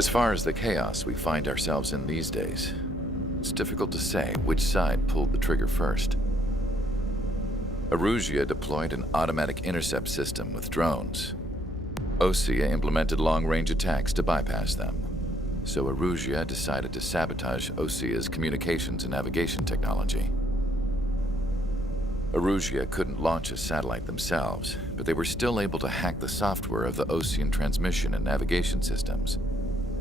As far as the chaos we find ourselves in these days, it's difficult to say which side pulled the trigger first. Erusia deployed an automatic intercept system with drones. Osea implemented long-range attacks to bypass them. So Erusia decided to sabotage Osea's communications and navigation technology. Erusia couldn't launch a satellite themselves, but they were still able to hack the software of the Osean transmission and navigation systems.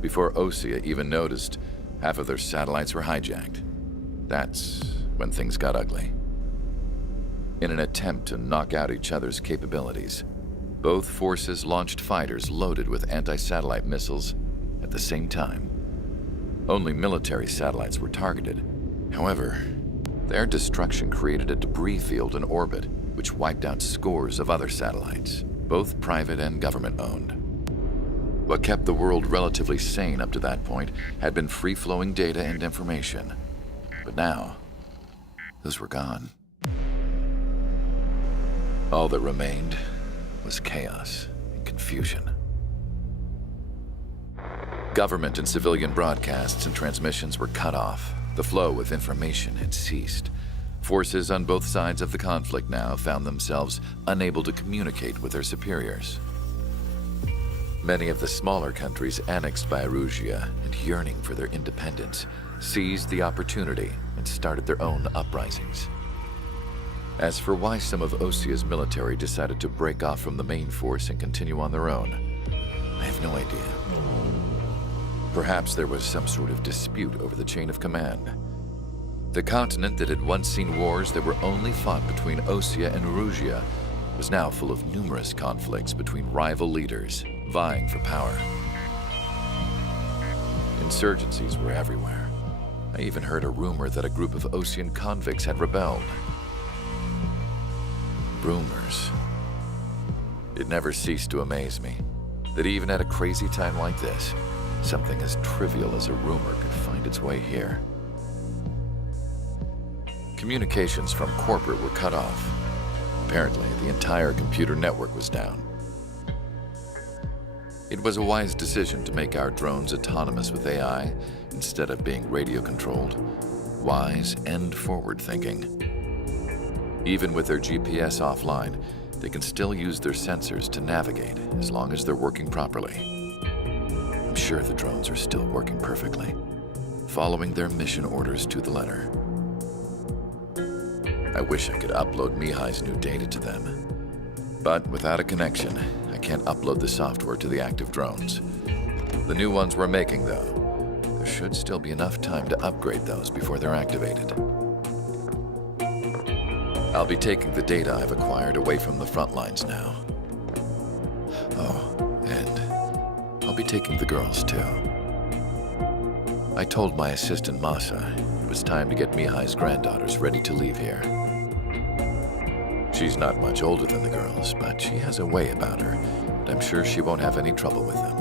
Before Osea even noticed, half of their satellites were hijacked. That's when things got ugly. In an attempt to knock out each other's capabilities, both forces launched fighters loaded with anti-satellite missiles at the same time. Only military satellites were targeted. However, their destruction created a debris field in orbit, which wiped out scores of other satellites, both private and government-owned. What kept the world relatively sane up to that point had been free-flowing data and information. But now, those were gone. All that remained was chaos and confusion. Government and civilian broadcasts and transmissions were cut off. The flow of information had ceased. Forces on both sides of the conflict now found themselves unable to communicate with their superiors. Many of the smaller countries annexed by Erusia and yearning for their independence seized the opportunity and started their own uprisings. As for why some of Osea's military decided to break off from the main force and continue on their own, I have no idea. Perhaps there was some sort of dispute over the chain of command. The continent that had once seen wars that were only fought between Osea and Erusia was now full of numerous conflicts between rival leaders vying for power. Insurgencies were everywhere. I even heard a rumor that a group of Osean convicts had rebelled. Rumors. It never ceased to amaze me that even at a crazy time like this, something as trivial as a rumor could find its way here. Communications from corporate were cut off. Apparently, the entire computer network was down. It was a wise decision to make our drones autonomous with AI instead of being radio-controlled. Wise and forward-thinking. Even with their GPS offline, they can still use their sensors to navigate as long as they're working properly. I'm sure the drones are still working perfectly, following their mission orders to the letter. I wish I could upload Mihai's new data to them. But without a connection, I can't upload the software to the active drones. The new ones we're making, though, there should still be enough time to upgrade those before they're activated. I'll be taking the data I've acquired away from the front lines now. Oh, and I'll be taking the girls, too. I told my assistant Masa it was time to get Mihai's granddaughters ready to leave here. She's not much older than the girls, but she has a way about her, and I'm sure she won't have any trouble with them.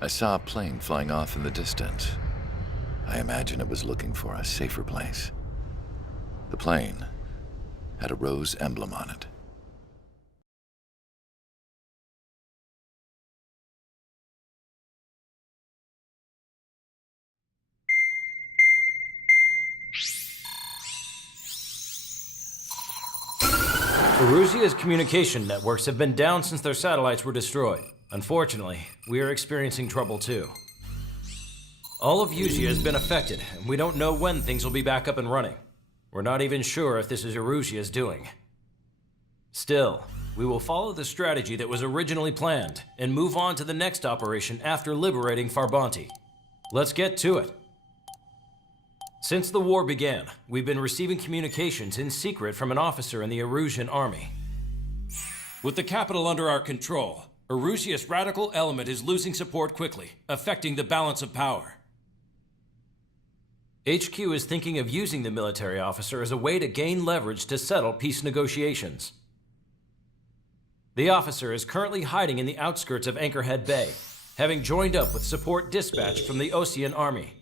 I saw a plane flying off in the distance. I imagine it was looking for a safer place. The plane had a rose emblem on it. Erusia's communication networks have been down since their satellites were destroyed. Unfortunately, we are experiencing trouble too. All of Usia has been affected, and we don't know when things will be back up and running. We're not even sure if this is Erusia's doing. Still, we will follow the strategy that was originally planned and move on to the next operation after liberating Farbanti. Let's get to it. Since the war began, we've been receiving communications in secret from an officer in the Erusian army. With the capital under our control, Erusia's radical element is losing support quickly, affecting the balance of power. HQ is thinking of using the military officer as a way to gain leverage to settle peace negotiations. The officer is currently hiding in the outskirts of Anchorhead Bay, having joined up with support dispatched from the Osean army.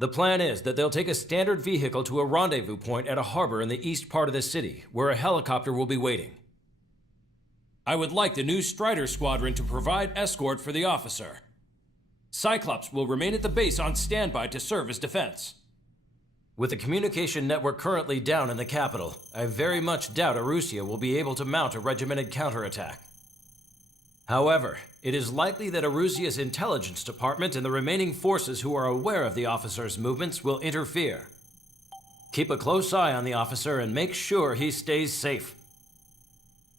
The plan is that they'll take a standard vehicle to a rendezvous point at a harbor in the east part of the city, where a helicopter will be waiting. I would like the new Strider Squadron to provide escort for the officer. Cyclops will remain at the base on standby to serve as defense. With the communication network currently down in the capital, I very much doubt Arusea will be able to mount a regimented counterattack. However, it is likely that Arusea's intelligence department and the remaining forces who are aware of the officer's movements will interfere. Keep a close eye on the officer and make sure he stays safe.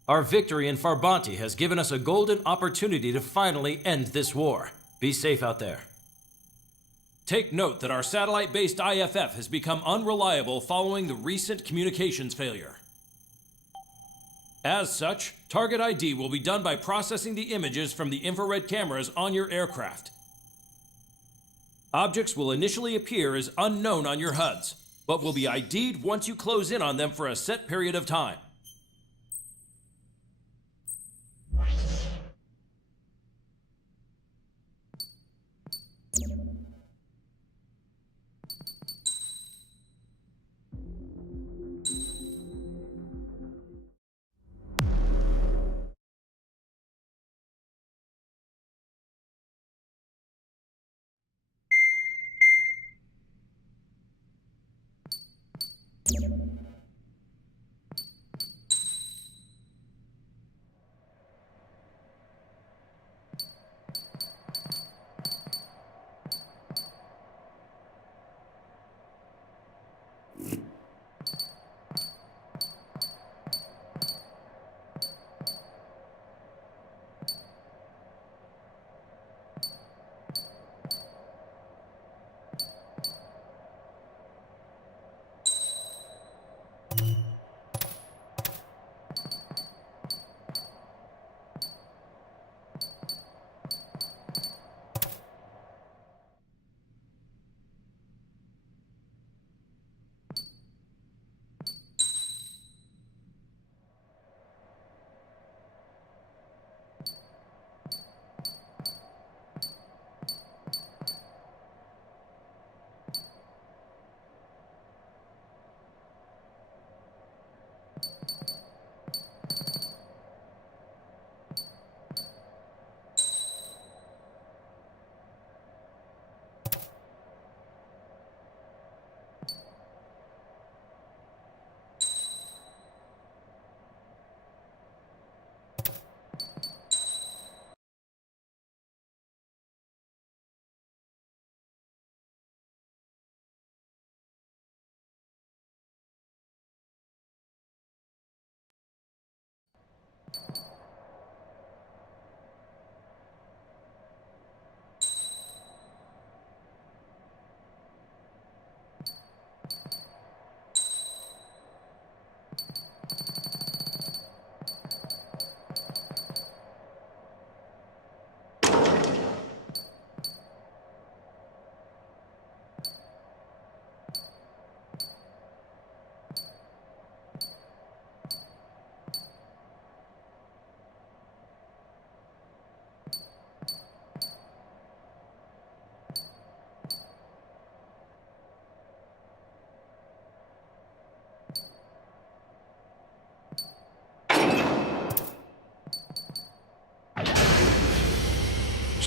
Our victory in Farbanti has given us a golden opportunity to finally end this war. Be safe out there. Take note that our satellite-based IFF has become unreliable following the recent communications failure. As such, target ID will be done by processing the images from the infrared cameras on your aircraft. Objects will initially appear as unknown on your HUDs, but will be ID'd once you close in on them for a set period of time.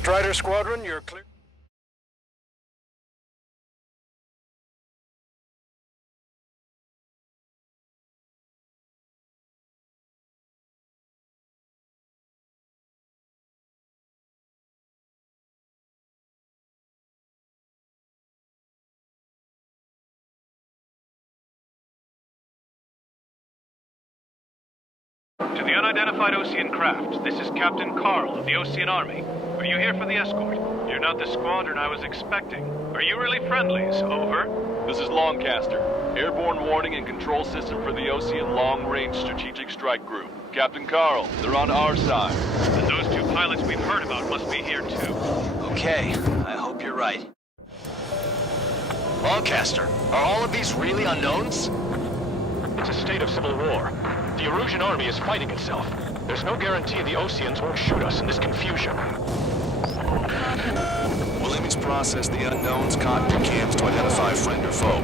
Strider Squadron, you're clear. To the unidentified Osean craft, this is Captain Carl of the Osean Army. Are you here for the escort? You're not the squadron I was expecting. Are you really friendlies? Over. This is Longcaster. Airborne warning and control system for the Osean Long-Range Strategic Strike Group. Captain Carl, they're on our side. And those two pilots we've heard about must be here too. Okay, I hope you're right. Longcaster, are all of these really unknowns? It's a state of civil war. The Erusian army is fighting itself. There's no guarantee the Oseans won't shoot us in this confusion. Will image process the unknowns cockpit cams to identify friend or foe.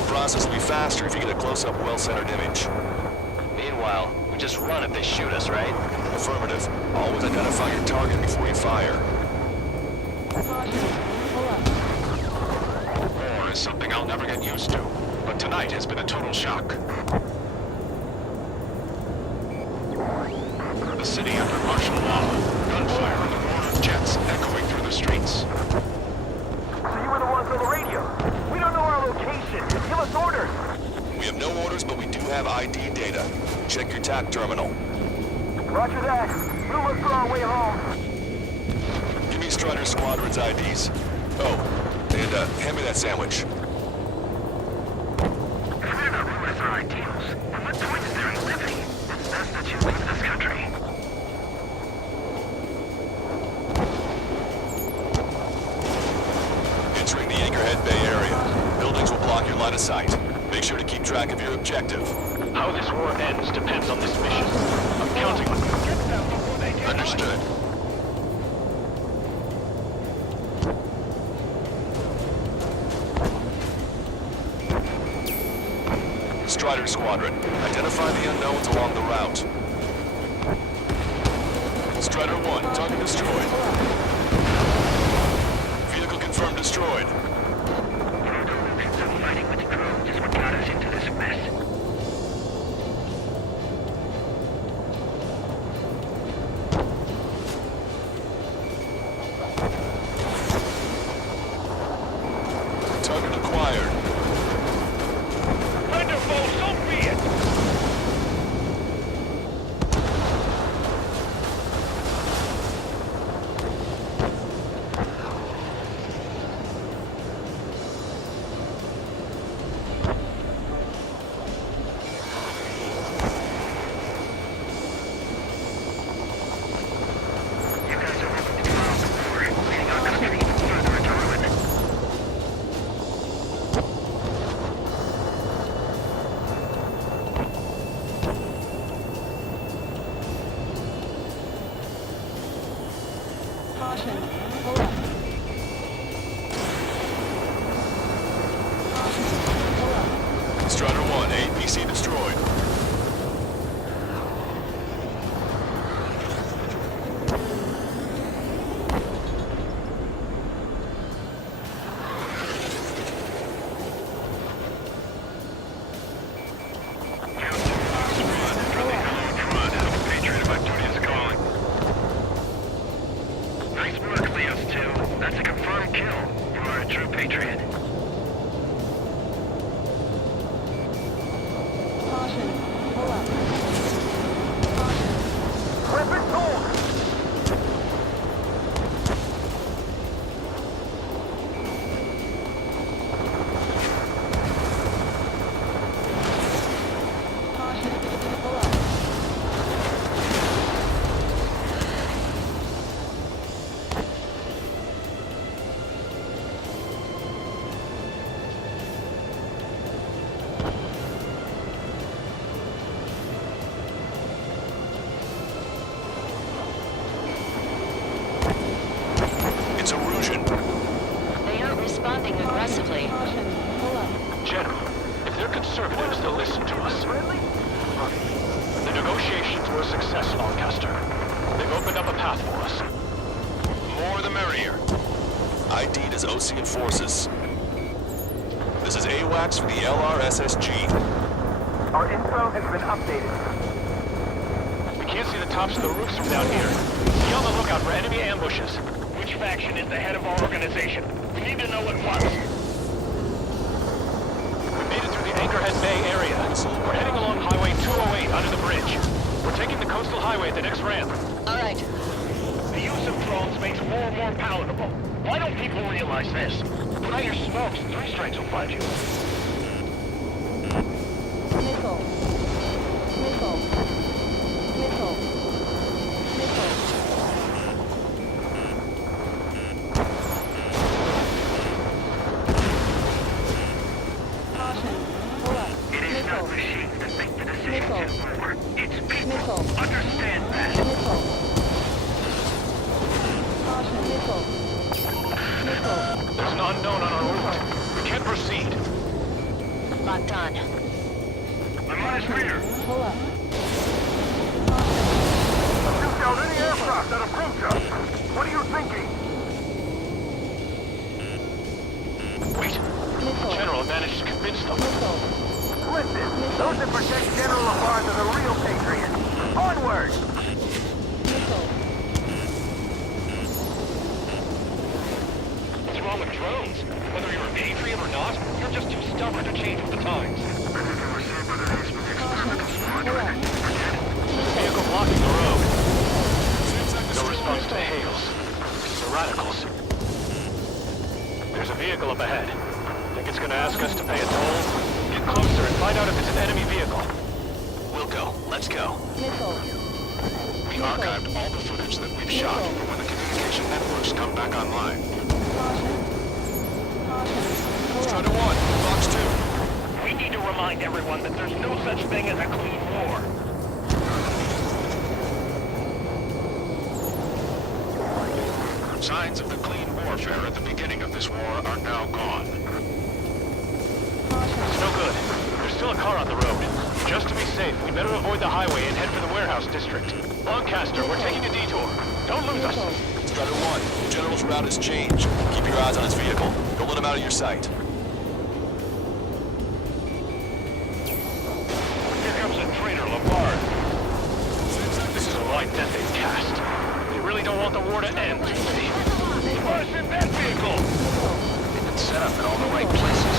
The process will be faster if you get a close-up, well-centered image. Meanwhile, We just run if they shoot us, right? Affirmative. Always identify your target before you fire. War is something I'll never get used to, but tonight has been a total shock. The city under martial law. Gunfire and the roar of jets echoing through the streets. So you were the ones on the radio. We don't know our location. Just give us orders. We have no orders, but we do have ID data. Check your TAC terminal. Roger that. We'll look for our way home. Give me Strider Squadron's IDs. Oh, and hand me that sandwich. If we're not ruling our ideals, then what point is there in living? It's best that you leave this country. Entering the Anchorhead Bay area. Buildings will block your line of sight. Make sure to keep track of your objective. How this war ends depends on this mission. I'm counting on you. Understood. Strider Squadron, identify the unknowns along the route. Strider 1, target destroyed. Vehicle confirmed destroyed. Fighting with drones is what got us into this mess. Target acquired. Wonderful, so be it! You guys are moving to miles of war, leading our country even further into ruin. Caution. Pull up. Caution. Pull up. Strider 1, APC destroyed. Nice work, Leos 2. That's a confirmed kill. You are a true patriot. Caution. Pull up. Caution. Weapons hold! Caution. Pull up. It's erosion. They aren't responding aggressively. Caution. Pull up. General, if they're conservatives, they'll listen to us. The negotiations were a success, Lancaster. They've opened up a path for us. More the merrier. ID'd as Ocean forces. This is AWACS for the LRSSG. Our info has been updated. We can't see the tops of the roofs from down here. Be on the lookout for enemy ambushes. Which faction is the head of our organization? We need to know at once. We made it through the Anchorhead Bay area. We're heading along Highway 208 under the bridge. We're taking the coastal highway at the next ramp. All right. The use of drones makes war more palatable. Why don't people realize this? Put out your smokes, 3 strikes will find you. Missile. Missile. Missile. Missile. Caution. Pull up. It is not Missile. machines that make the decisions Missile. in war. It's people. Missile. Understand that. Missile. Caution. Missile. Missile. There's an unknown on our route. We can't proceed. Locked on. I'm on his rear. Pull up. out any aircraft that approach us. What are you thinking? Wait. General managed to convince them. Listen, those that protect General Lafarge are the real patriots. Onward! What's wrong with drones? Whether you're a patriot or not, you're just too stubborn to change with the times. Vehicle blocking the road. No response to hails. The radicals. There's a vehicle up ahead. Think it's gonna ask us to pay a toll? Get closer and find out if it's an enemy vehicle. We'll go. Let's go. We archived all the footage that we've shot for when the communication networks come back online. Strider 1, Fox 2. We need to remind everyone that there's no such thing as a clean war. Signs of the clean warfare at the beginning of this war are now gone. It's no good. There's still a car on the road. Just to be safe, we better avoid the highway and head for the warehouse district. Lancaster, we're taking a detour. Don't lose us. Strider 1, General's route has changed. Keep your eyes on his vehicle. Don't let him out of your sight. Here comes a traitor, Lafarge. This is a line net they've cast. They really don't want the war to end, do they? Push in that vehicle! They've been set up in all the right places.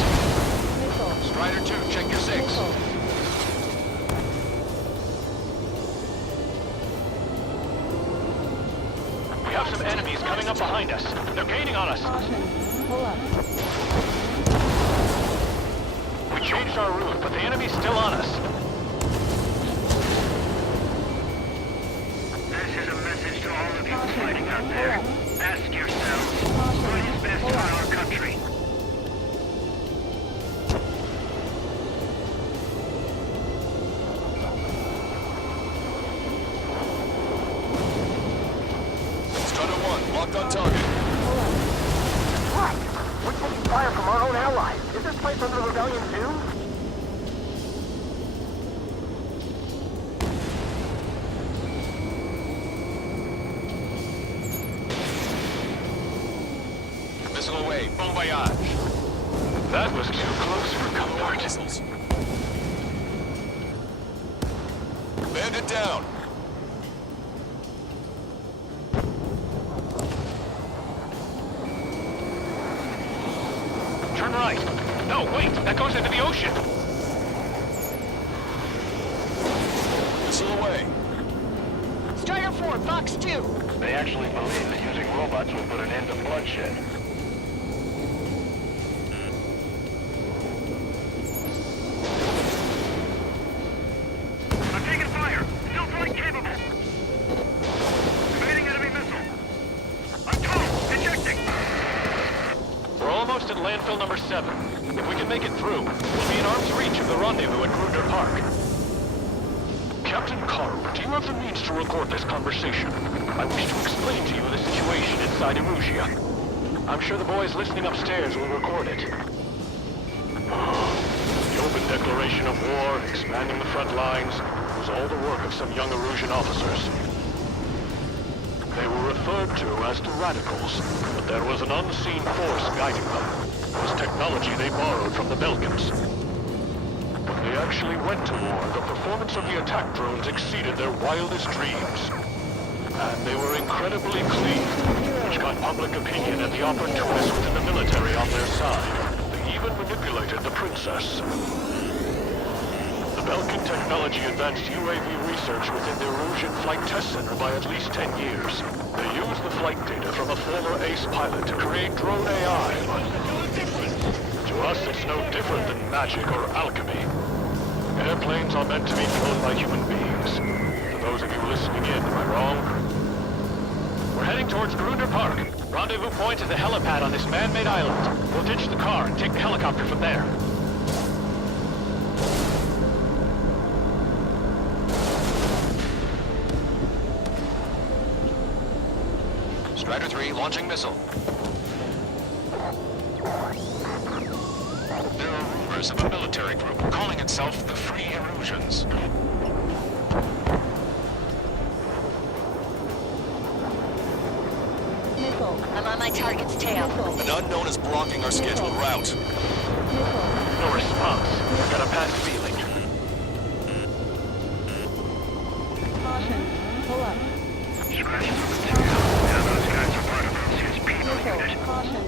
Strider 2, check your 6. We have some enemies coming up behind us. They're gaining on us. We changed our route, but the enemy's still on us. This is a message to all of you fighting out there. Ask yourselves, what is best for our country? Strider 1, locked on target. What? We're taking fire from our own allies. Is this place under rebellion too? Missile away, bon voyage. That was too close for comfort. Missiles. Bandit down. Turn right. No, wait, that goes into the ocean. Missile away. Strider 4, Fox 2. They actually believe that using robots will put an end to bloodshed. I'm taking fire! Still flight capable! Evading enemy missile! I'm told! Ejecting! We're almost at landfill number 7. If we can make it through, we'll be in arm's reach of the rendezvous at Grunder Park. Captain Carl, do you have the means to record this conversation? I wish to explain to you the situation inside Erusia. I'm sure the boys listening upstairs will record it. The open declaration of war, expanding the front lines, was all the work of some young Erusian officers. They were referred to as the Radicals, but there was an unseen force guiding them. It was technology they borrowed from the Belkans. When they actually went to war, the performance of the attack drones exceeded their wildest dreams. And they were incredibly clean, which got public opinion and the opportunists within the military on their side. They even manipulated the princess. The Belkan technology advanced UAV research within the Erusian Flight Test Center by at least 10 years. They used the flight data from a former ace pilot to create drone AI. To us, it's no different than magic or alchemy. Airplanes are meant to be flown by human beings. For those of you listening in, am I wrong? We're heading towards Grunder Park. Rendezvous point is the helipad on this man-made island. We'll ditch the car and take the helicopter from there. Strider 3, launching missile. There are rumors of a military group calling itself the Free Erusians. my target's tail. An unknown is blocking our scheduled route. Missile. No response. I got a bad feeling. Caution. Pull up. Scratches on the tail. Yeah, those guys are part of OC's penal Missile. unit. Caution.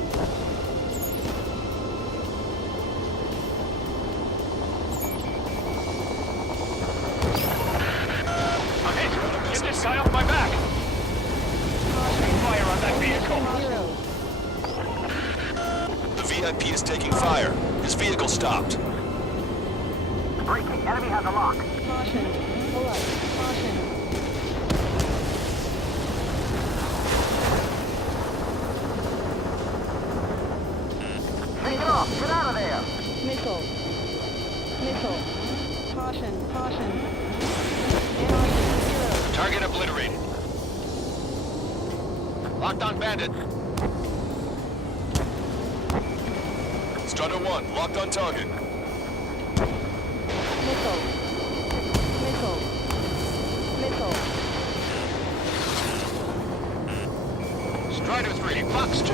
I'm hit! Get this guy off my back! Fire on that vehicle! Zero. The VIP is taking fire. His vehicle stopped. Breaking. Enemy has a lock. Caution. Pull up. Caution. Take it off! Get out of there! Missile. Missile. Caution. Caution. Caution. Zero. Target obliterated. Locked on bandit. Strutter 1, locked on target. Missile. Missile. Missile. Strider 3, Fox 2.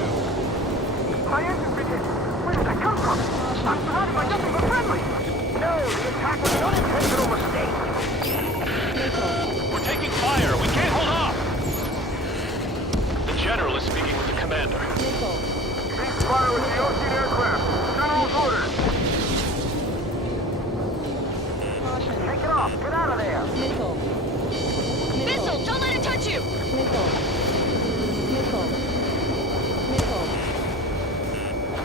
My engine's been hit! Where did that come from? I'm surrounded by nothing but friendly! No, the attack was an unintentional mistake! Missile. We're taking fire! We can't hold off! The General is speaking with the Commander. Missile. Ceasefire with the Ocean aircraft! General's orders! Caution. Take it off! Get out of there! Missile. Missile, don't let it touch you! Missile. Missile. Missile.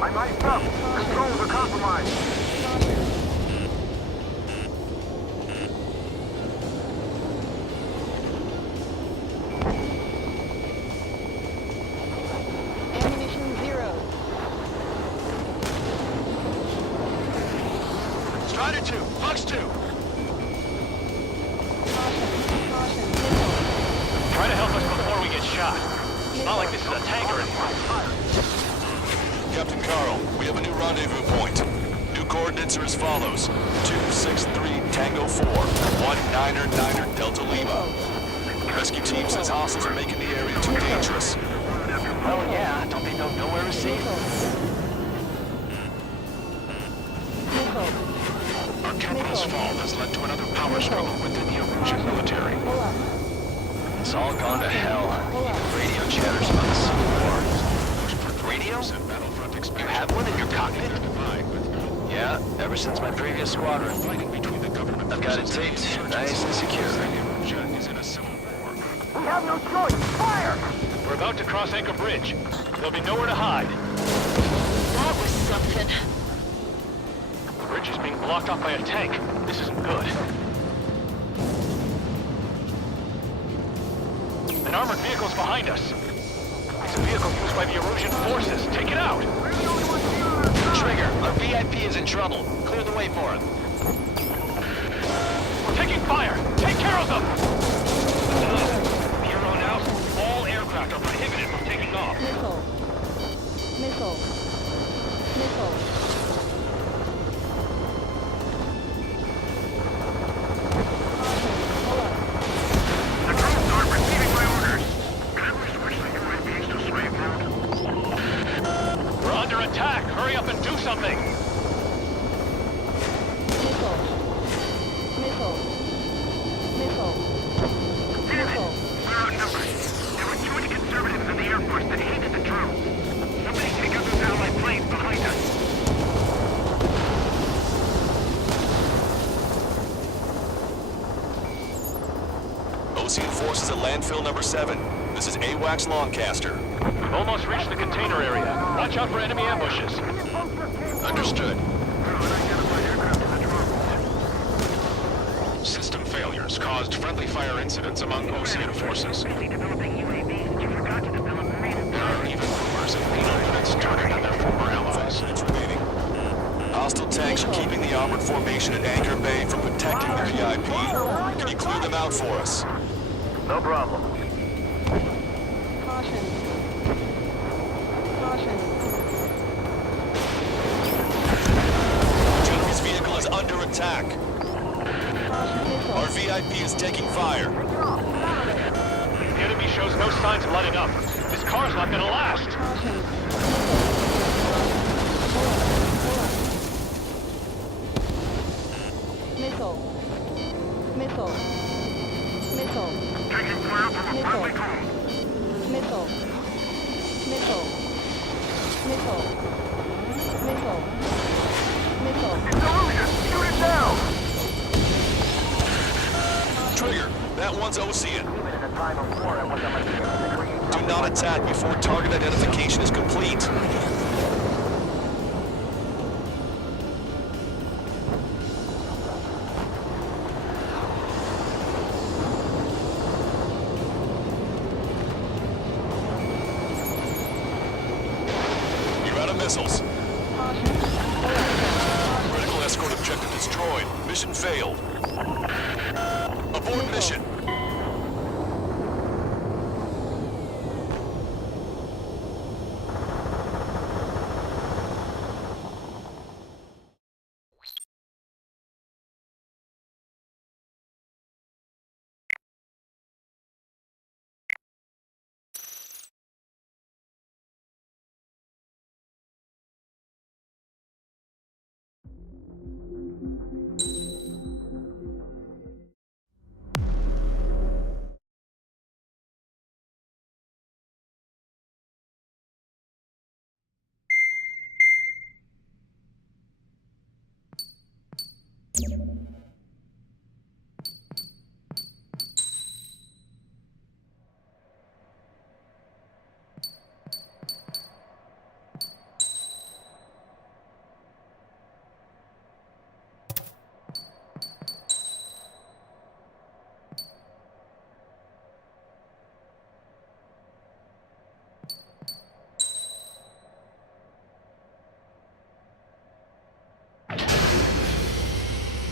I'm iced up! Controls are compromised! Caution. Ammunition zero. Strider 2, Fox 2. Caution. Caution. Missile. Try to help us before we get shot. It's not like this is a tank or anything. Captain Carl, we have a new rendezvous point. New coordinates are as follows. 263 Tango 4, 199er Delta Lima. Rescue team says hostiles are making the area too dangerous. Well, yeah, don't they know nowhere is safe? Missile. Our captain's fall has led to another power struggle within the Erusian military. Pull up. It's all gone to hell. Pull up. Radio chatters about the Civil War. Radio? You have one in your cockpit? Yeah, ever since my previous squadron. I've got it taped, nice and secure. We have no choice! Fire! We're about to cross Anchor Bridge. There'll be nowhere to hide. That was something. The bridge is being blocked off by a tank. This isn't good. An armored vehicle's behind us. It's a vehicle used by the Erusian forces. Take it out! Trigger, our VIP is in trouble. Clear the way for him. We're taking fire! Take care of them! Here on out, all aircraft are prohibited from taking off. Missile. Missile. Missile. Caution. Pull up. The Coast Guard receiving my orders. Can we switch the UAVs to sway mode? We're under attack. Hurry up and do something. Missile. Missile. Missile. Missile. We're outnumbered. There were too many conservatives in the Air Force that hated the drones. Somebody take out those Allied planes behind us. Ocean forces at landfill number 7. This is AWACS Lancaster. Almost reached the container area. Watch out for enemy ambushes. Understood. System failures caused friendly fire incidents among Ocean forces. There are even rumors of penal units turning on their former allies. Hostile tanks are keeping the armored formation at Anchor Bay from protecting the VIP. Can you clear them out for us? No problem. Caution. Caution. General's vehicle is under attack. Caution. Missile. Our VIP is taking fire. The enemy shows no signs of letting up. This This car's not gonna last. Caution. Missile. Missile. Missile. Taking fire from a friendly cone. Missile. Missile. Missile. Missile. Missile. Illusion! Shoot it down! Trigger, that one's Ocean. Do not attack before target identification is complete. You're out of missiles. Critical escort objective destroyed. Mission failed. Abort mission.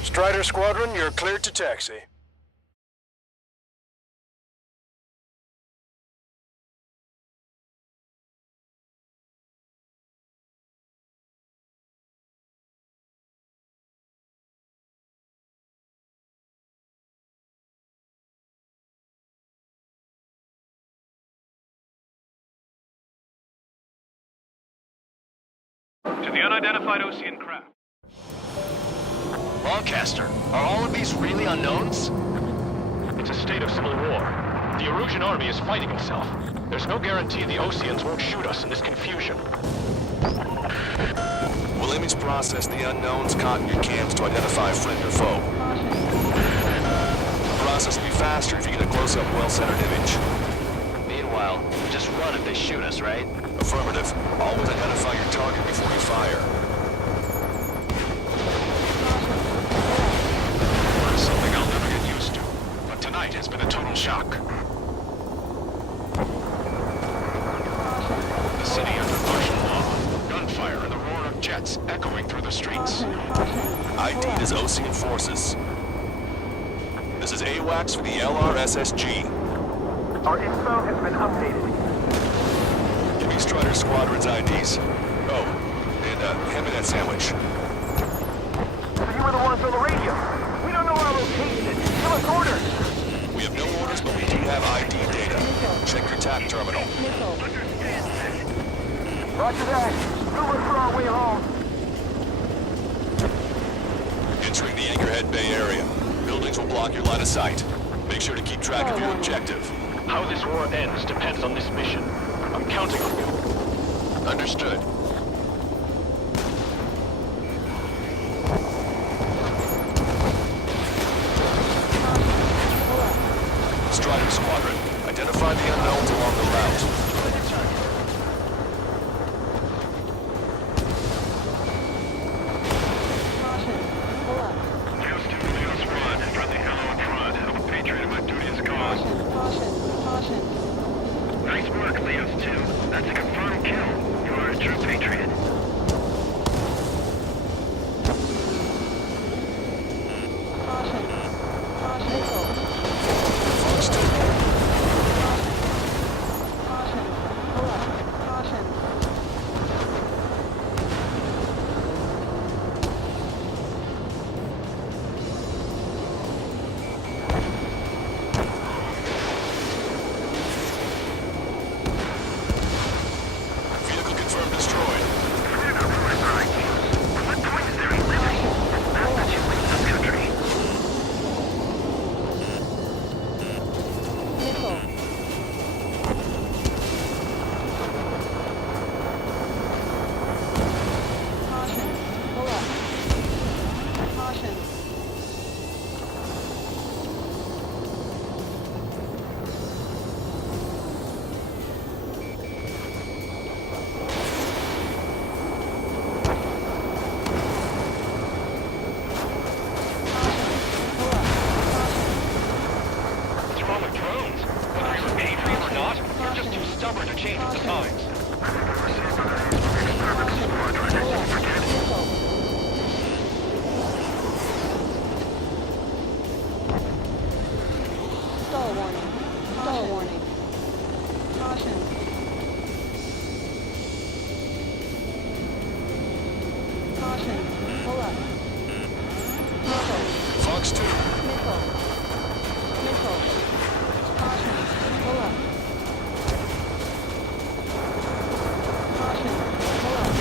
Strider Squadron, you're cleared to taxi. To the unidentified Ocean craft. Lancaster, are all of these really unknowns? It's a state of civil war. The Erusian army is fighting itself. There's no guarantee the Oceans won't shoot us in this confusion. Will image process the unknowns caught in your cams to identify friend or foe? The process will be faster if you get a close-up, well-centered image. Meanwhile, just run if they shoot us, right? Affirmative. Always identify your target before you fire. It's something I'll never get used to. But tonight has been a total shock. The city under martial law. Gunfire and the roar of jets echoing through the streets. ID'd as Ocean forces. This is AWACS for the LRSSG. Our info has been updated. Give me Strider Squadron's IDs. Oh, and hand me that sandwich. So you were the ones on the radio. We don't know our location. Give us orders. We have no orders, but we do have ID data. Check your TAC terminal. Missile. Roger that. We'll look for our way home. Entering the Anchorhead Bay area. Buildings will block your line of sight. Make sure to keep track of your objective. How this war ends depends on this mission. I'm counting on you. Understood. Strider Squadron, identify the unknowns along the route. Caution. Pull up. Houston, Leo Squad. Friendly hello in front. I'm a patriot in my duty as cause. Caution. Caution. Nice work, Leos 2. That's a confirmed kill. You are a true patriot. Caution. What's wrong with drones? Whether you're a patriot or not, you're just too stubborn to change with the times. Stall warning. Stall warning. Caution. Caution. Pull up. Missile. Fox 2. Missile. Missile. Caution. Pull up. Caution. Pull up.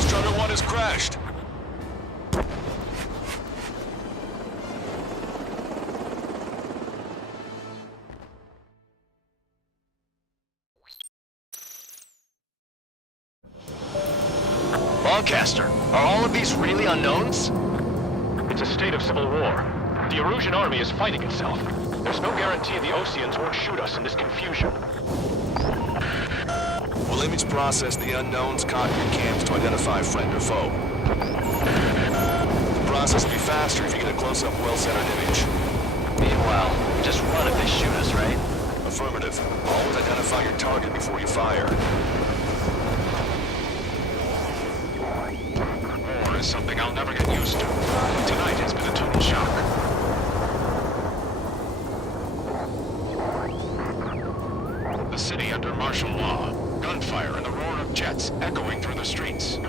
Strider 1 has crashed. Lancaster, are all of these really unknowns? It's a state of civil war. The Erusian army is fighting itself. There's no guarantee the Oseans won't shoot us in this confusion. We'll image process the unknown's cockpit cams to identify friend or foe. The process will be faster if you get a close-up, well-centered image. Meanwhile, just run if they shoot us, right? Affirmative. Always identify your target before you fire. War is something I'll never get used to. Tonight has been a total shock. The city under martial law. Gunfire and the roar of jets echoing through the streets. Give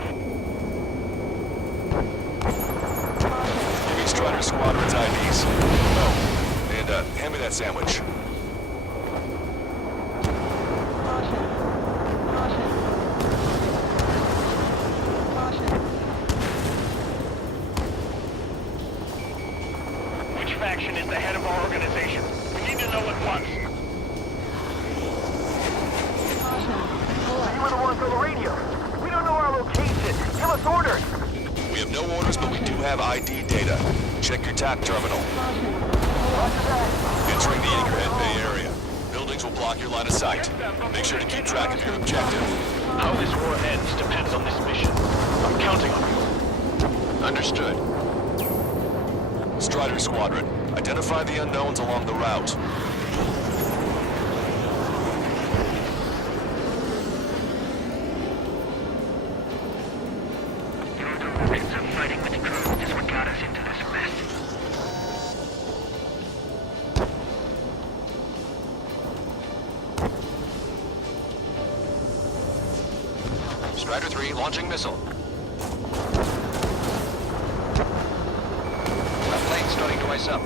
me Strider Squadron's IDs. Oh, and hand me that sandwich. Caution. Caution. Caution. Which faction is the head of our organization? We need to know at once. Caution. Pull up. You were the ones on the radio. We don't know our location. Give us orders. We have no orders, but we do have ID data. Check your TAC terminal. Caution. Pull up. Entering the Anchorhead Bay area. Buildings will block your line of sight. Make sure to keep track of your objective. How this war ends depends on this mission. I'm counting on you. Understood. Strider Squadron, identify the unknowns along the route. Fighting with drones is what got us into this mess. Strider 3 launching missile. That plane starting to ice up.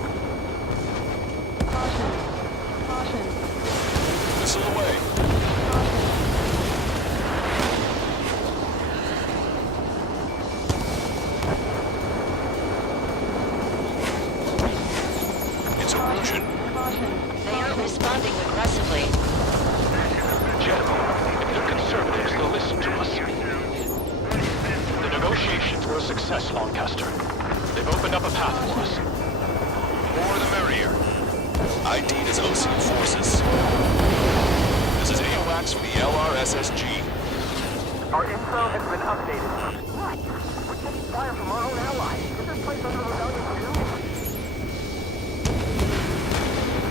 Caution. Caution. Missile away. It's Erusian. Caution. They aren't responding aggressively. General, if they're conservatives, they'll listen to us. The negotiations were a success, Lancaster. They've opened up a path for us. More the merrier. ID'd as Ocean Forces. This is AOX for the LRSSG. Our info has been updated. What? We're taking fire from our own allies. Is this place under rebellion too?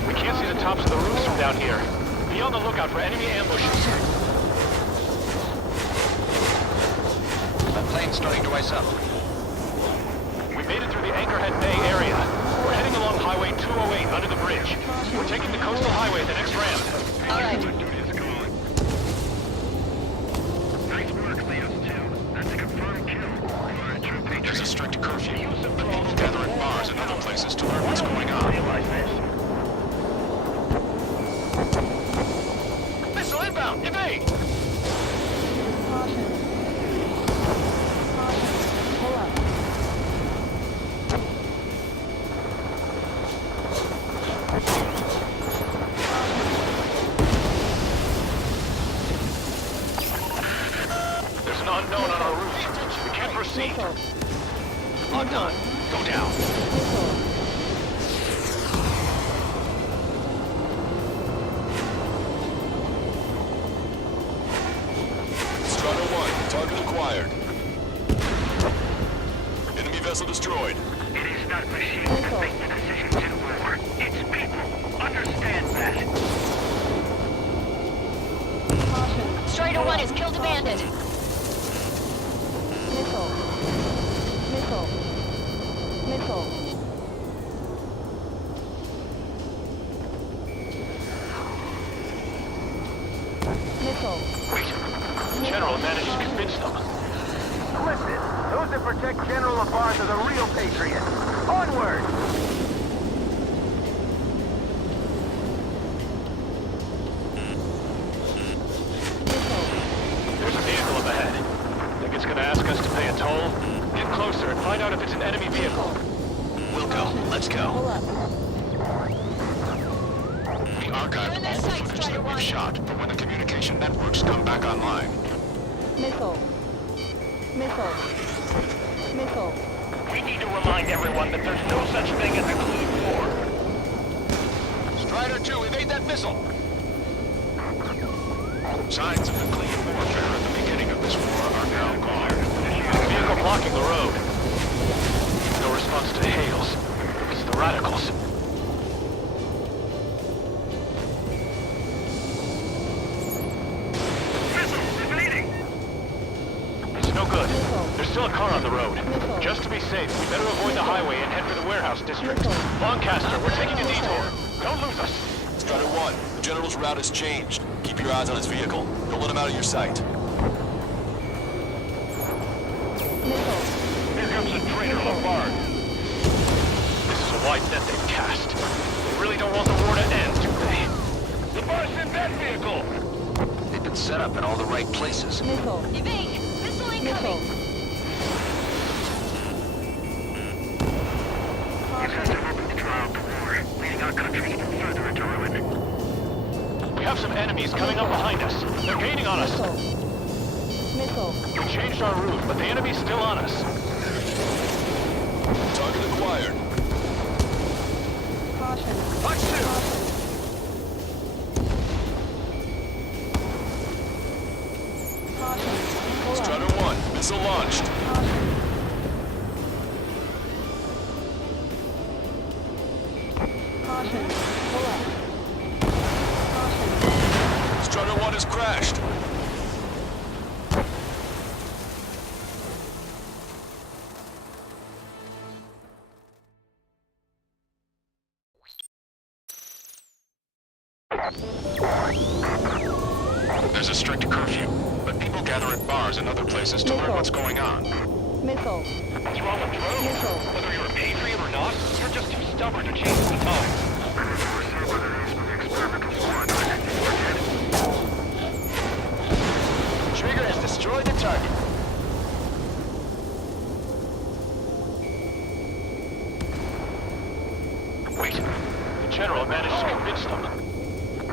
We can't see the tops of the roofs from down here. Be on the lookout for enemy ambushes. That plane starting to ice up. We made it through the Anchorhead Bay area. We're heading along Highway 208 under the bridge. We're taking the coastal highway at the next ramp. All right. Nice work, Leos 2. That's a confirmed kill. There's a strict curfew, but people gather in bars and other places to learn what's going on. Missile inbound! Evade! Caution. Caution. Pull up. There's an unknown on our route. We can't proceed. Missile. Locked on. Go down. Missile. Strider 1, target acquired. Enemy vessel destroyed. It is not machines that make the decisions in war. It's people. Understand that. Caution. Strider 1 has killed a bandit. Missile. Missile. Missile. Missile. Wait. General managed to convince them. Listen, those that protect General Labarge are the real patriots. Onward! There's a vehicle up ahead. Think it's gonna ask us to pay a toll? Get closer and find out if it's an enemy vehicle. We'll go. Let's Pull go. up. We archived Turn their all the sights, footage Strider that we've 1. shot for when the communication networks come back online. Missile. Missile. Missile. We need to remind everyone that there's no such thing as a clean war. Strider 2, evade that missile! Signs of the clean warfare at the beginning of this war are now gone. Vehicle blocking the road. No response to hails. It's the radicals. Missile, evading! It's no good. Missile. There's still a car on the road. Missile. Just to be safe, we better avoid the highway and head for the warehouse district. Missile. Lancaster, we're taking a detour. Don't lose us. Strider 1, the General's route has changed. Keep your eyes on his vehicle. Don't let him out of your sight. Missile. Here comes a traitor, Lombard. This is a wide net they've cast. They really don't want the war to end, do they? Lombard's in that vehicle! They've been set up in all the right places. Missile. Evade! Missile Missile. incoming! You guys have opened the trial to war, leading our country even further into ruin. We have some enemies coming up behind us. They're gaining on us. Missile. Missile. We changed our route, but the enemy's still on us. Target acquired. Caution. Watch two! Caution. Caution. Pull up. Strider 1, missile launched. Caution. Caution. Pull up. Caution. Strider 1 has crashed. There's a strict curfew, but people gather at bars and other places to learn what's going on. Missile. What's wrong with Drew? Missile. Whether you're a patriot or not, you're just too stubborn to change with the times. Trigger has destroyed the target. Wait. The General managed to convince them.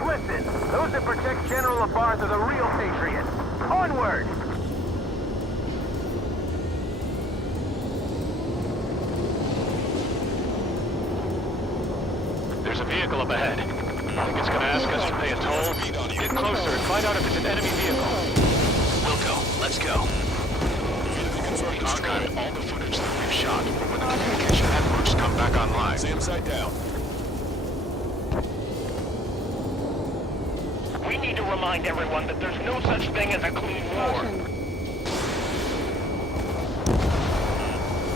Listen, those that protect General Labarge are the real patriots. Onward! There's a vehicle up ahead. Think it's gonna ask us to pay a toll? Get closer and find out if it's an enemy vehicle. We'll go. Let's go. We archived all the footage that we've shot for when the communication networks come back online. Stay upside down. We need to remind everyone that there's no such thing as a clean war. Caution.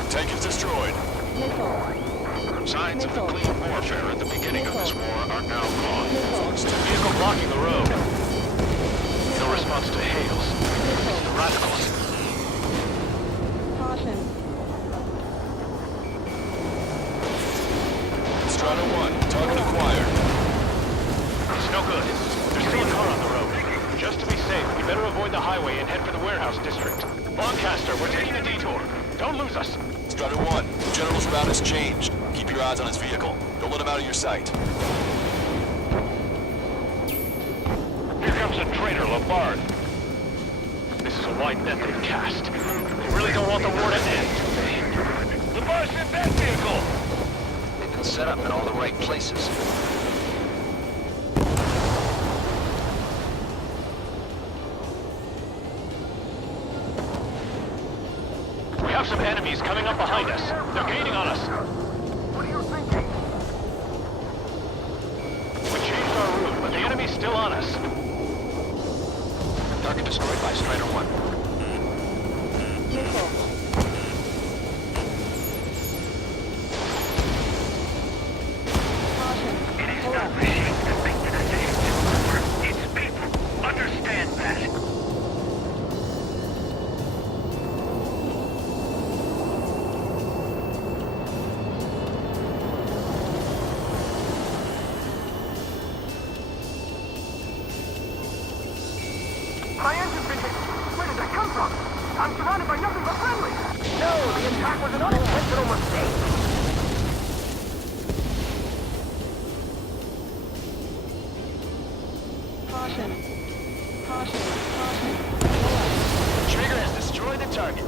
Tank is destroyed. Missile. Signs of the clean warfare at the beginning of this war are now gone. Missile. Vehicle blocking the road. No response to hails. Missile. The radicals. Caution. Strider 1, target acquired. It's no good. There's still a car on the road. Just to be safe, we better avoid the highway and head for the warehouse district. Lancaster, we're taking a detour. Don't lose us. Strider 1, the General's route has changed. Keep your eyes on his vehicle. Don't let him out of your sight. Here comes a traitor, Lombard. This is a wide net they've cast. They really don't want the war to end, do they? The bar's in that vehicle! They've been set up in all the right places. We have some enemies coming up behind us. They're gaining on us. What are you thinking? We changed our route, but the enemy's still on us. Target destroyed by Strider 1. Missile. Caution. It is Pull not up. machines that make the decisions to maneuver. It's people. Understand that. My engine's been hit. Where did that come from? I'm surrounded by nothing but friendly. No, the attack was an unintentional mistake. Caution. Caution. Caution. Pull up. Trigger has destroyed the target.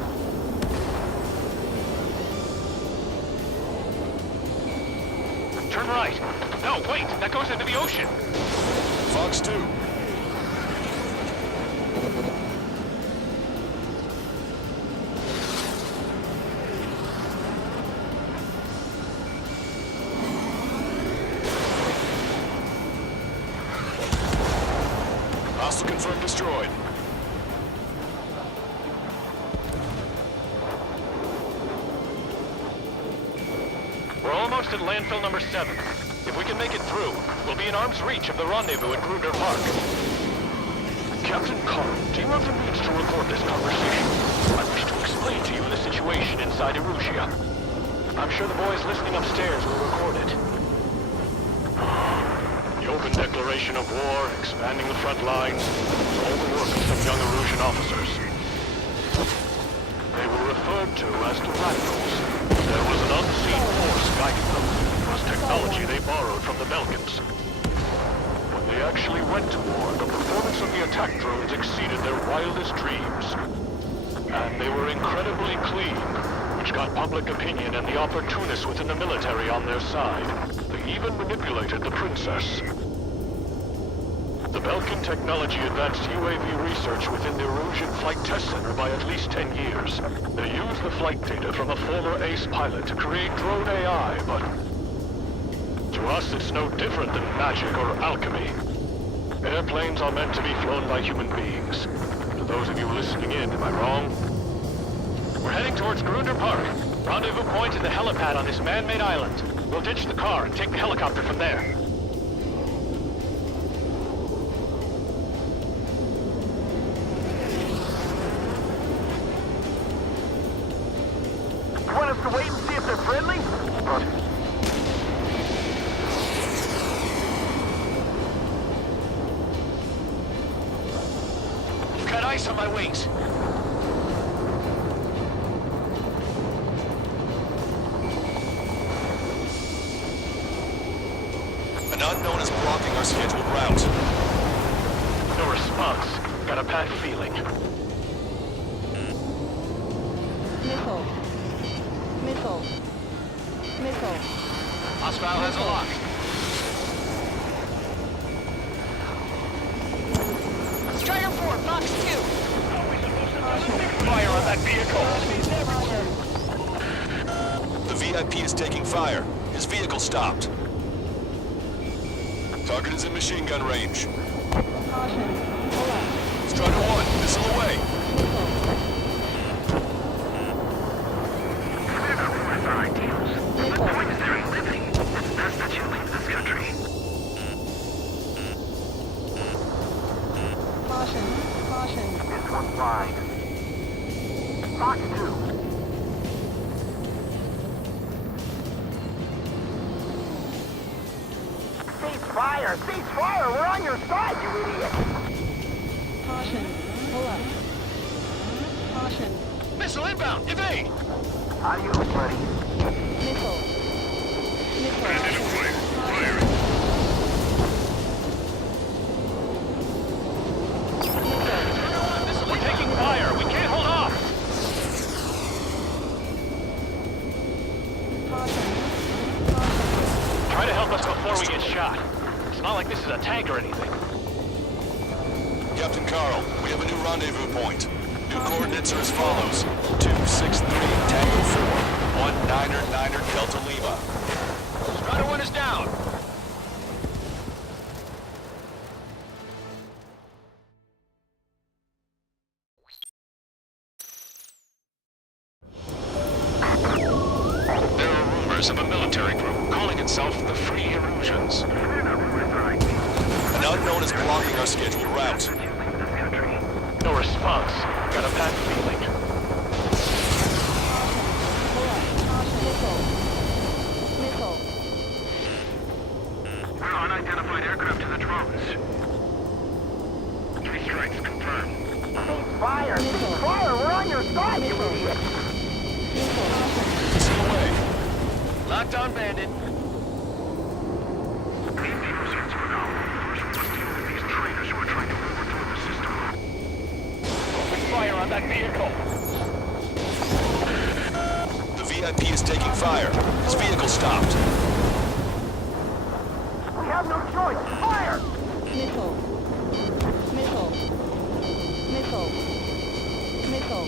Turn right. No, wait. That goes into the ocean. Fox 2. Hostile confirmed destroyed. We're almost at landfill number 7. If we can make it through, we'll be in arm's reach of the rendezvous at Grunder Park. Captain Carl, do you have the means to record this conversation? I wish to explain to you the situation inside Erusia. I'm sure the boys listening upstairs will record it. The open declaration of war, expanding the front lines, was all the work of some young Erusian officers. They were referred to as the radicals. There was an unseen force guiding them. It was technology they borrowed from the Belkans. When they actually went to war, the performance of the attack drones exceeded their wildest dreams. And they were incredibly clean, which got public opinion and the opportunists within the military on their side. They even manipulated the princess. The Belkan technology advanced UAV research within the Erusian Flight Test Center by at least 10 years. They used the flight data from a former ace pilot to create drone AI, but to us it's no different than magic or alchemy. Airplanes are meant to be flown by human beings. To those of you listening in, am I wrong? We're heading towards Grunder Park. Rendezvous point is the helipad on this man-made island. We'll ditch the car and take the helicopter from there. You want us to wait and see if they're friendly? Got ice on my wings. An unknown is blocking our scheduled route. No response. Got a bad feeling. Missile. Missile. Missile. Hostile has a lock. Strider 4, Fox 2. Fire on that vehicle! The VIP is taking fire. His vehicle stopped. Target is in machine gun range. Caution. Pull up. Strider 1, missile away. Missile. Caution. Caution. This one's mine. Fox 2. Cease fire! Cease fire! We're on your side, you idiot! Caution. Pull up. Caution. Missile inbound! Evade! Adios, buddy. Missile. Missile. Caution. We're taking fire! We can't hold off! Try to help us before we get shot. It's not like this is a tank or anything. Captain Carl, we have a new rendezvous point. New coordinates are as follows. 263 Tango 4, 199 Delta Lima. Strider 1 is down. There are rumors of a military group calling itself the Free Erusians. An unknown is blocking our scheduled route. No response. Got a bad feeling. Missile. We're unidentified aircraft to the drones. 3 strikes confirmed. Fire! Fire! We're on your side, you idiot! Missile away. Locked on, Bandit. Fire on that vehicle. The VIP is taking fire. His vehicle stopped. We have no choice! Fire! Missile. Missile. Missile. Missile.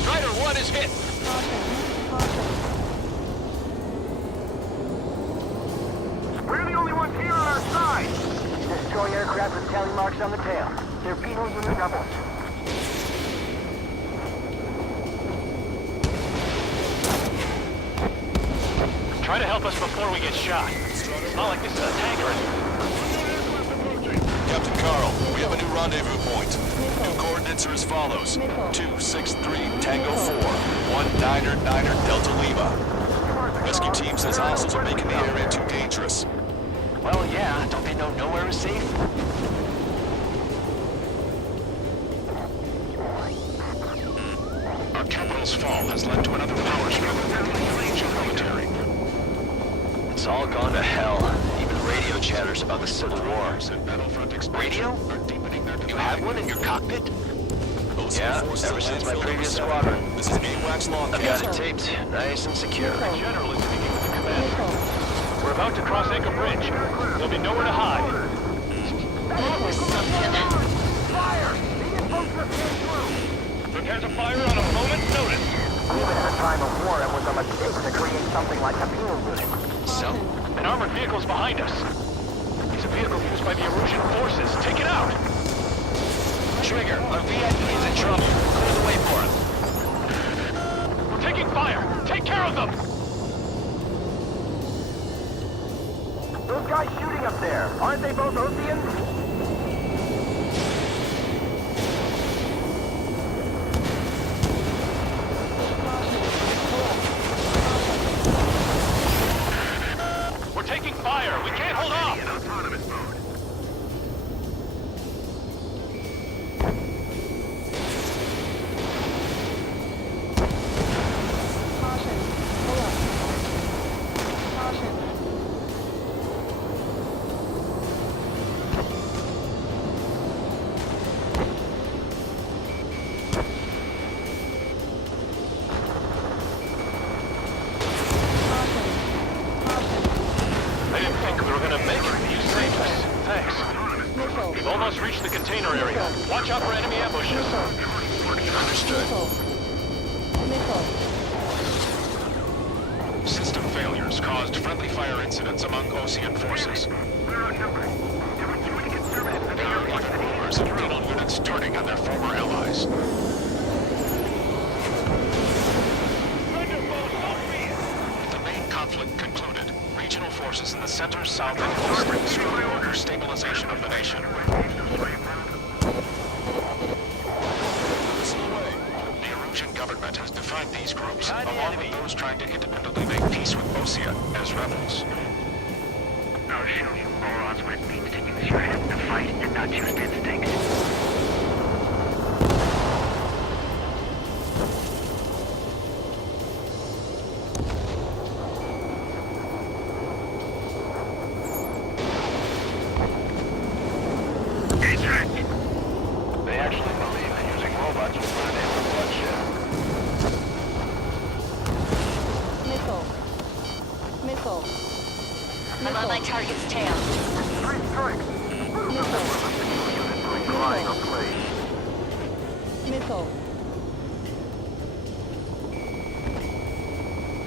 Strider 1 is hit. Caution. Caution. We're the only ones here on our side! Destroy aircraft with tally marks on the tail. They're Beetles and the doubles. Try to help us before we get shot. It's not like this is a tank or anything. Captain Carl, we have a new rendezvous point. New coordinates are as follows. 263 Tango 4, 199 Delta Lima. Rescue team says hostiles are making the area too dangerous. Well, yeah. Don't they know nowhere is safe? Our capital's fall has led to another power struggle in the Eurasian military. It's all gone to hell. Even radio chatters about the Civil War. Radio? You have one in your cockpit? Yeah, ever since my previous squadron. This is AWACS I've got Longcast. it taped, nice and secure. General is speaking with the command. We're about to cross Anchor Bridge. There'll be nowhere to hide. Fire! The info just came through! Prepare to fire on a moment's notice. Even at a time of war, it was a mistake to create something like a penal unit. So? An armored vehicle's behind us. It's a vehicle used by the Erusian forces. Take it out! Trigger, our VIP is in trouble. Clear the way for him. We're taking fire! Take care of them! Those guys shooting up there, aren't they both Oceans? We're taking fire! We can't hold off! Caution. Pull up. Caution. I didn't think we were gonna make it, but you saved us. Thanks. Missile. We've almost reached the container area. Watch out for enemy ambushes. Understood. Missile. System failures caused friendly fire incidents among Ocean forces. There are even rumors of penal units turning on their former allies. The main conflict concluded. Regional forces in the center, south, and east strongly order stabilization of the nation. The Erusian government has defined these groups, along with those trying to independently make peace with Osea, as rebels. I'll show you morons what it means to use your head to fight and not just instinct. They actually believe that using robots will put an end to bloodshed. Missile. Missile. I'm on my target's tail. 3 strikes. Crying on play. Missile.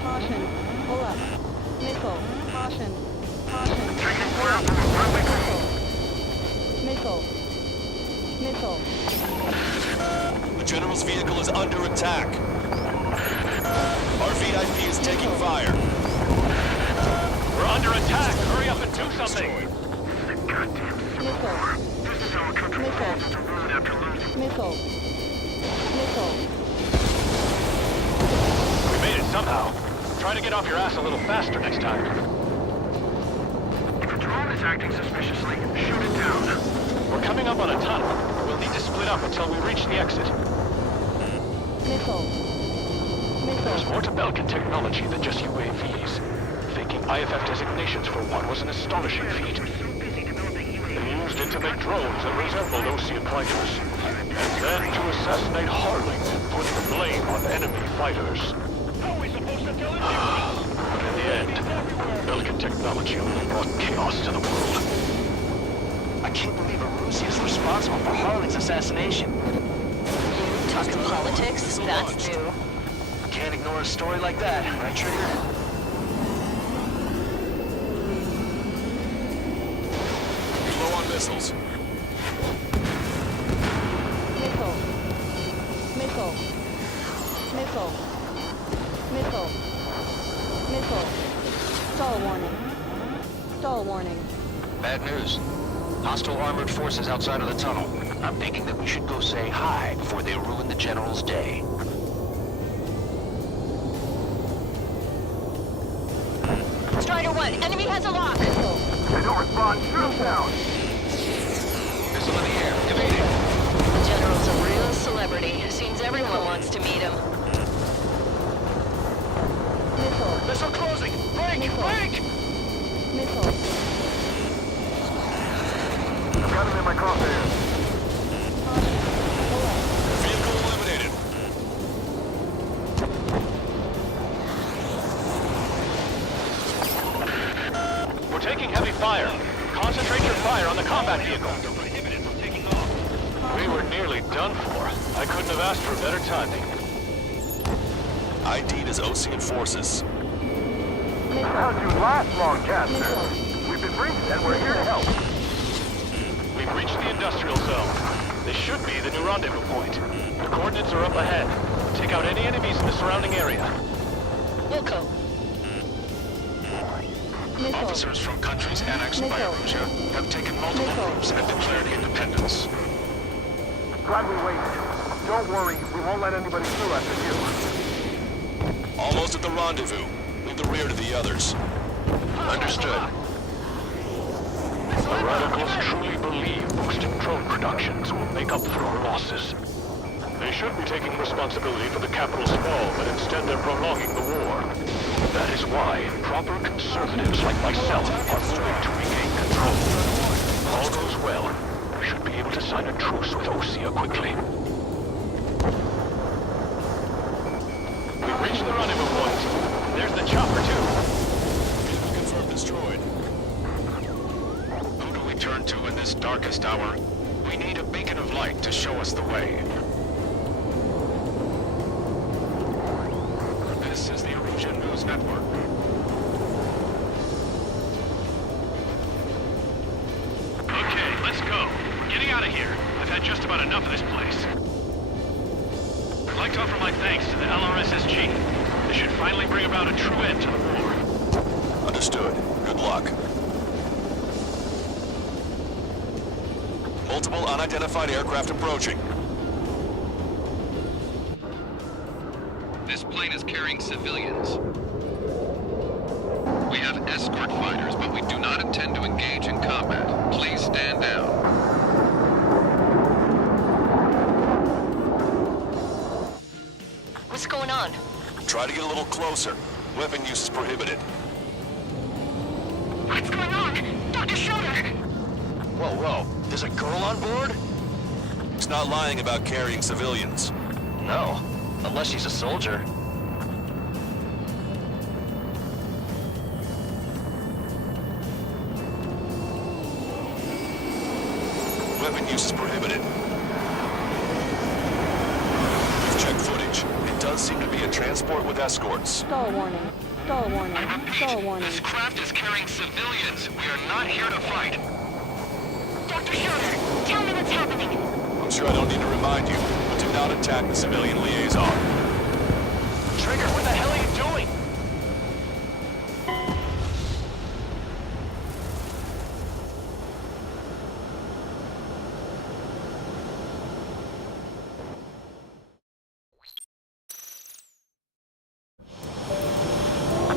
Caution. Pull up. Missile. Caution. Caution. Missile. Missile. The General's vehicle is under attack. Our VIP is taking fire. We're under attack! Hurry up and do something! Missile. Missile. Missile. We made it somehow. Try to get off your ass a little faster next time. If a drone is acting suspiciously, shoot it down. We're coming up on a tunnel. We'll need to split up until we reach the exit. Missile. There's Missile. more to Belkin technology than just UAVs. Faking IFF designations for one was an astonishing feat. They used it to make drones that resembled Osean fighters. And then to assassinate Harling and put the blame on enemy fighters. How are we supposed to tell anyone? But in the end, Belkin technology only brought chaos to the world. I can't believe Arusi is responsible for Harling's assassination. Talking politics? That's new. Can't ignore a story like that, right, Trigger? Low on missiles. Missile. Missile. Missile. Missile. Missile. Stall warning. Stall warning. Bad news. Hostile armored forces outside of the tunnel. I'm thinking that we should go say hi before they ruin the General's day. Strider 1, enemy has a lock. Missile. They don't respond. Shoot them down. Missile in the air. Evading. The General's a real celebrity. Seems everyone wants to meet him. Missile. Missile closing! Break! Missile. Break! Missile. I've got him in my crosshairs. Pull up. Vehicle eliminated. We're taking heavy fire. Concentrate your fire on the combat vehicle. We were nearly done for. I couldn't have asked for better timing. ID'd as Osean forces. How'd you last long, Caster? We've been briefed and we're here to help. We've reached the industrial zone. This should be the new rendezvous point. The coordinates are up ahead. Take out any enemies in the surrounding area. Wilco. Missile. Officers from countries annexed by Missile. Arusia have taken multiple groups and declared independence. Glad we waited. Don't worry, we won't let anybody through after you. Almost at the rendezvous. Leave the rear to the others. Understood. The radicals truly believe boosting drone productions will make up for our losses. They should be taking responsibility for the capital's fall, but instead they're prolonging the war. That is why proper conservatives like myself are moving to regain control. If all goes well, we should be able to sign a truce with Osea quickly. We've reached the rendezvous point. There's the chopper, too. Vehicle confirmed destroyed. Who do we turn to in this darkest hour? We need a beacon of light to show us the way. This is the Arusia News Network. Okay, let's go. We're getting out of here. I've had just about enough of this place. I'd like to offer my thanks to the LRSSG. This should finally bring about a true end to the war. Understood. Good luck. Multiple unidentified aircraft approaching. This plane is carrying civilians. We have escort fighters, but we do not intend to engage in combat. Please stand down. What's going on? Try to get a little closer. Weapon use is prohibited. What's going on? Dr. Schroeder! Whoa, whoa. There's a girl on board? He's not lying about carrying civilians. No. Unless she's a soldier. use is prohibited. We've checked footage. It does seem to be a transport with escorts. Stall warning. Stall warning. I repeat, Stall warning. this craft is carrying civilians. We are not here to fight. Dr. Schroeder, tell me what's happening. I'm sure I don't need to remind you, but do not attack the civilian liaison. Trigger, what the hell are you doing?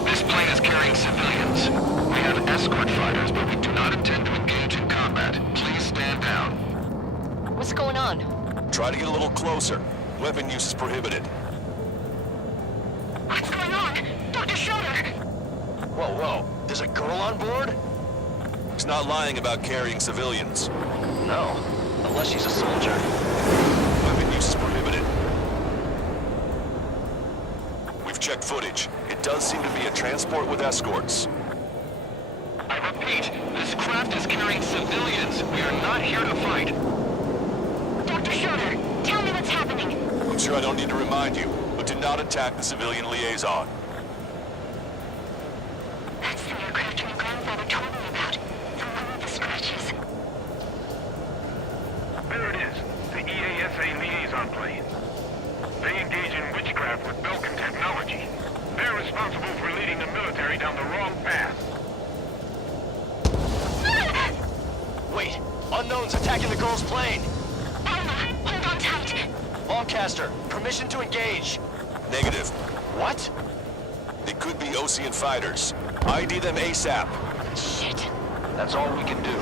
This plane is carrying civilians. We have escort fighters, but we do not intend to engage in combat. Please stand down. What's going on? Try to get a little closer. Weapon use is prohibited. What's going on? Dr. Schroeder! Whoa, whoa. There's a girl on board? He's not lying about carrying civilians. No. Unless she's a soldier. Weapon use is prohibited. We've checked footage. It does seem to be a transport with escorts. I repeat, this craft is carrying civilians. We are not here to fight. Dr. Schroeder, tell me what's happening. I'm sure I don't need to remind you, but do not attack the civilian liaison. That's the aircraft my grandfather told me about. The one with the scratches. There it is, the EASA liaison plane. They engage in witchcraft with Belkin technology. They're responsible for leading the military down the wrong path. Wait, unknowns attacking the girl's plane. Alma, hold on tight. Lancaster, permission to engage. Negative. What? They could be Osean fighters. ID them ASAP. Shit. That's all we can do.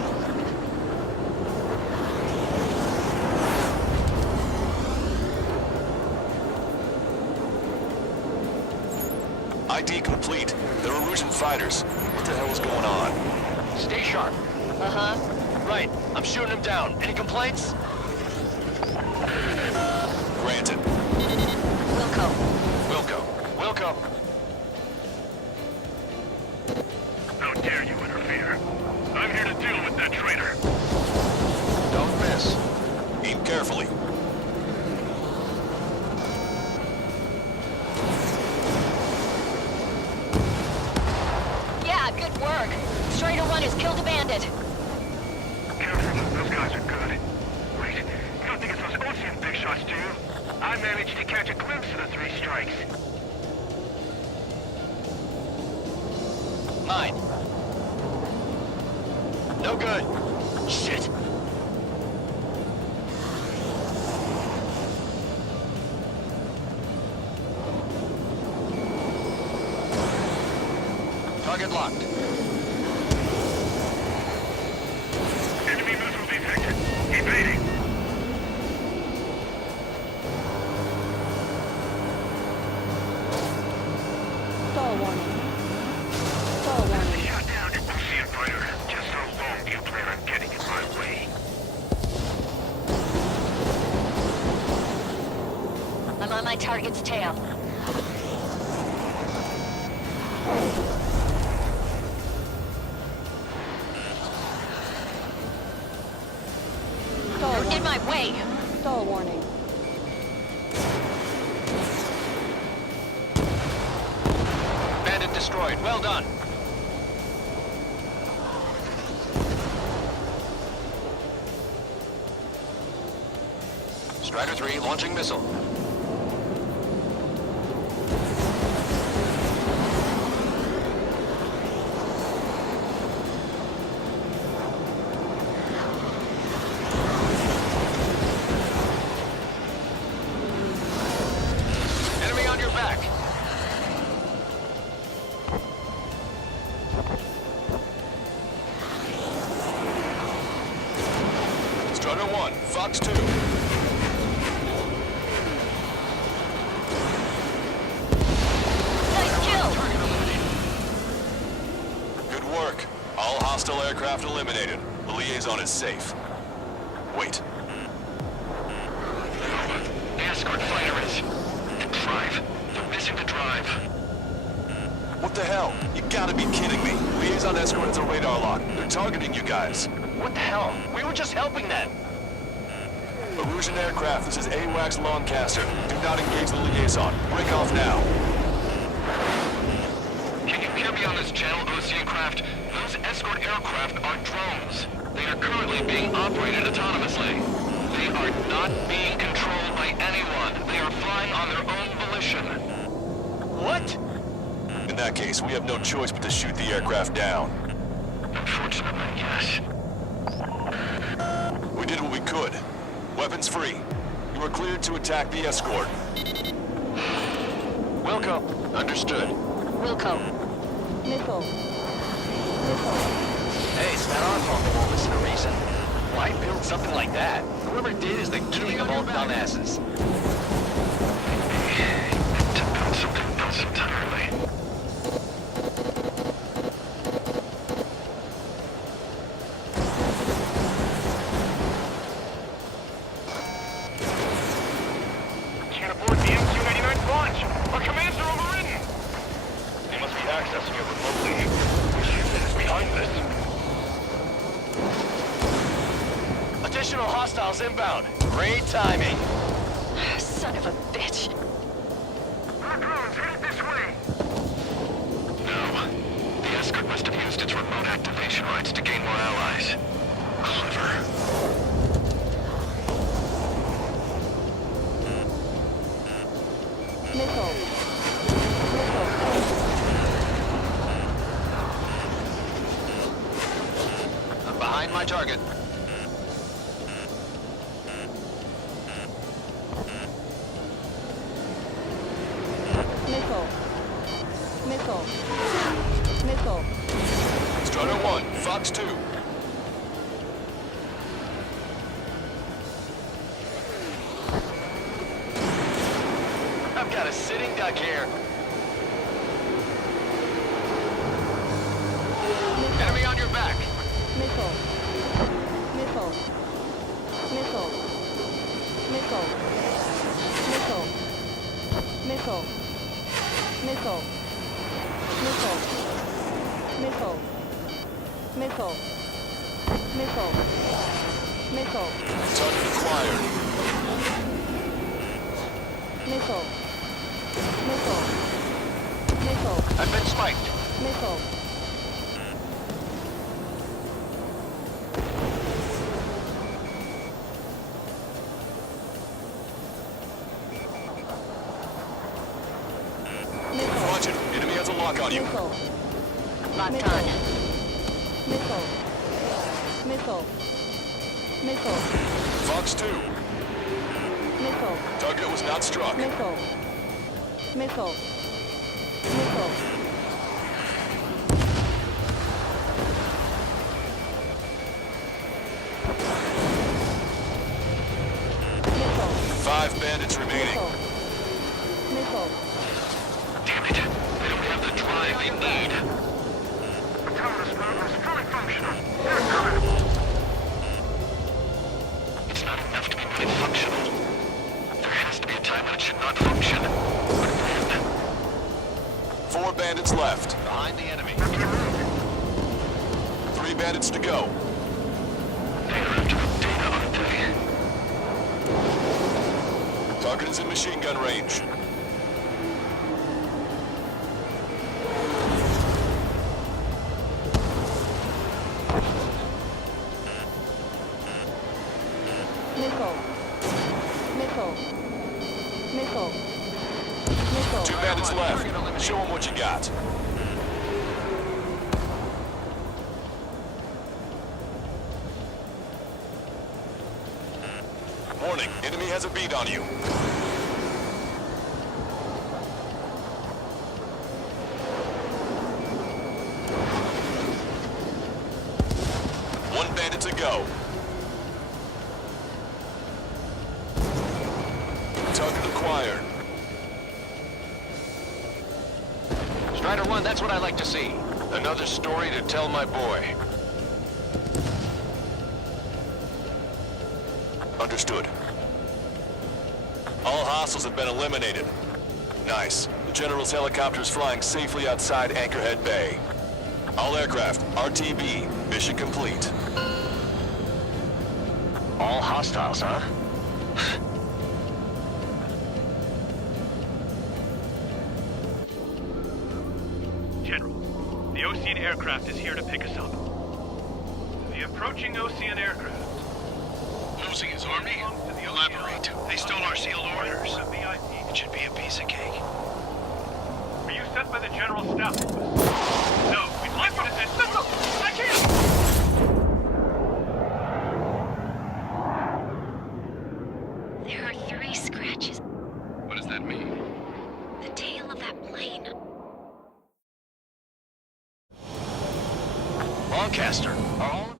ID complete. They're Erusian fighters. What the hell is going on? Stay sharp. Uh-huh. Right, I'm shooting him down. Any complaints? Granted. Wilco. Wilco. How dare you interfere? I'm here to deal with that traitor. Don't miss. Aim carefully. Yeah, good work. Strider 1 has killed a bandit. Careful, those guys are good. Wait, you don't think it's those Osean big shots, do you? I managed to catch a glimpse of the 3 strikes. Mine. No good. Shit. Target locked. Enemy missile detected. Evading. Stall warning. Stall warning. Shot down. Osean fighter. Just how long do you plan on getting in my way? I'm on my target's tail. Stall You're in warning. my way. Stall warning. Bandit destroyed. Well done. Strider 3 launching missile. Enemy on your back. Strider 1, Fox 2. Nice kill. Good work. All hostile aircraft eliminated. The liaison is safe. Wait. The escort fighter is... drive. They're missing the drive. What the hell? You gotta be kidding me. Liaison escort has a radar lock. They're targeting you guys. What the hell? We were just helping them. Erusian aircraft, this is AWACS Longcaster. Do not engage the liaison. Break off now. Can you hear me on this channel, Ocean craft? Those escort aircraft are drones. They are currently being operated autonomously. They are not being controlled by anyone. They are flying on their own volition. What? In that case, we have no choice but to shoot the aircraft down. Unfortunately, yes. We did what we could. Weapons free. You are cleared to attack the escort. Wilco. Understood. Wilco. Missile. Missile. Hey, it's not our fault they won't listen to reason. Why build something like that? Whoever did is the king of all dumbasses. To build something else entirely. Can't abort the MQ-99 launch! Our commands are overridden! They must be accessing it remotely. Houston is behind this. Additional hostiles inbound. Great timing. Son of a bitch. Our drones headed this way! No. The escort must have used its remote activation rights to gain more allies. Clever. Missile. Missile. I'm behind my target. Missile. Missile. Missile. Strider 1, Fox 2. I've got a sitting duck here. Enemy on your back. Missile. Missile. Missile. Missile. Missile. Missile. Missile. Missile. Missile. Missile. Missile. Missile. Target acquired. Missile. Missile. Missile. I've been spiked. Missile. Watch it. Enemy has a lock on you. Missile. Locked on. Missile. Missile. Missile. Fox 2. Missile. Target was not struck. Missile. Missile. Missile. Missile. 5 bandits remaining. Missile. Missile. Damn it. They don't have the drive they need. Autonomous mode is fully functional. They're coming! It's not enough to be fully functional. There has to be a time when it should not function. But when? 4 bandits left. Behind the enemy. 3 bandits to go. They are after the data, aren't they? Target is in machine gun range. Missile. Missile. Missile. Missile. 2 bandits left. Show them what you got. Warning, enemy has a bead on you. One bandit to go. Target acquired. Strider 1, that's what I like to see. Another story to tell my boy. Understood. All hostiles have been eliminated. Nice. The General's helicopter is flying safely outside Anchorhead Bay. All aircraft, RTB, mission complete. All hostiles, huh? off. General, the Ocean aircraft is here to pick us up. The approaching Ocean aircraft. Losing his army? Elaborate. They stole our sealed orders. It should be a piece of cake. Were you sent by the General Staff? No, we'd like you to send... Listen! I can't! There are 3 scratches. What does that mean? The tail of that plane. Lancaster, are all...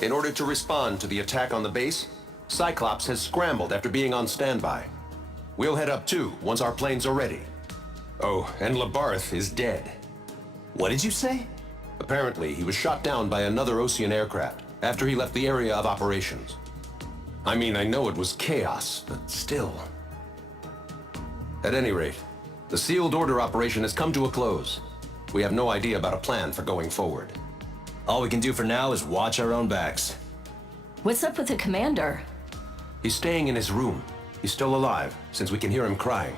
In order to respond to the attack on the base, Cyclops has scrambled after being on standby. We'll head up too, once our planes are ready. Oh, and Labarth is dead. What did you say? Apparently, he was shot down by another Ocean aircraft after he left the area of operations. I mean, I know it was chaos, but still. At any rate, the sealed order operation has come to a close. We have no idea about a plan for going forward. All we can do for now is watch our own backs. What's up with the commander? He's staying in his room. He's still alive, since we can hear him crying.